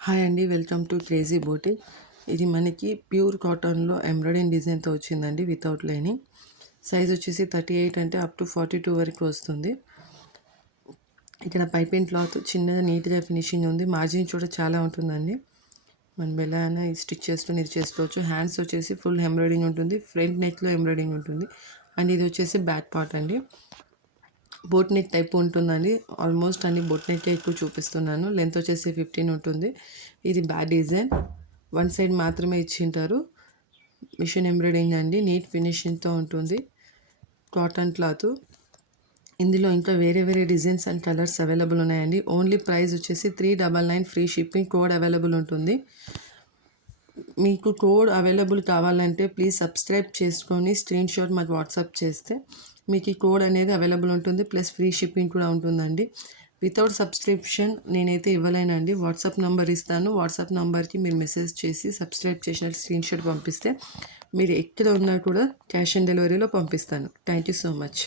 Hi అండి, welcome to crazy boutique. ఇది మనకి ప్యూర్ కాటన్లో ఎంబ్రాయిడింగ్ డిజైన్తో వచ్చిందండి, వితౌట్ లైనింగ్. సైజ్ వచ్చేసి 38 అంటే అప్ టు 42 వరకు వస్తుంది. ఇక్కడ పైపింగ్ క్లాత్ చిన్నగా నీట్గా ఫినిషింగ్ ఉంది. మార్జిన్ కూడా చాలా ఉంటుందండి. మనం ఎలా అయినా స్టిచ్ చేసుకుని ఇది చేసుకోవచ్చు. హ్యాండ్స్ వచ్చేసి ఫుల్ ఎంబ్రాయిడింగ్ ఉంటుంది, ఫ్రంట్ నెక్లో ఎంబ్రాయిడింగ్ ఉంటుంది. అండ్ ఇది వచ్చేసి బ్యాక్ పార్ట్ అండి, బోట్ నెక్ టైప్ ఉంటుందండి. ఆల్మోస్ట్ అన్ని బోట్ నెక్కే ఎక్కువ చూపిస్తున్నాను. లెంత్ వచ్చేసి 15 ఉంటుంది. ఇది బ్యాక్ డిజైన్, వన్ సైడ్ మాత్రమే ఇచ్చింటారు. మిషన్ ఎంబ్రాయిడింగ్ అండి, నీట్ ఫినిషింగ్తో ఉంటుంది. Cotton cloth. ఇందులో ఇంకా వేరే వేరే డిజైన్స్ అండ్ కలర్స్ అవైలబుల్ ఉన్నాయండి. ఓన్లీ ప్రైస్ వచ్చేసి 399, ఫ్రీ షిప్పింగ్. కోడ్ అవైలబుల్ ఉంటుంది. మీకు కోడ్ అవైలబుల్ కావాలంటే ప్లీజ్ సబ్స్క్రైబ్ చేసుకొని స్క్రీన్ షాట్ మాకు వాట్సాప్ చేస్తే మీకు ఈ కోడ్ అనేది అవైలబుల్ ఉంటుంది. ప్లస్ ఫ్రీ షిప్పింగ్ కూడా ఉంటుందండి. వితౌట్ సబ్స్క్రిప్షన్ నేనైతే ఇవ్వలేనండి. వాట్సాప్ నెంబర్ ఇస్తాను. వాట్సాప్ నెంబర్కి మీరు మెసేజ్ చేసి సబ్స్క్రైబ్ చేసిన స్క్రీన్ షాట్ పంపిస్తే మీరు ఎక్కడ ఉన్నా కూడా క్యాష్ ఆన్ డెలివరీలో పంపిస్తాను. Thank you so much.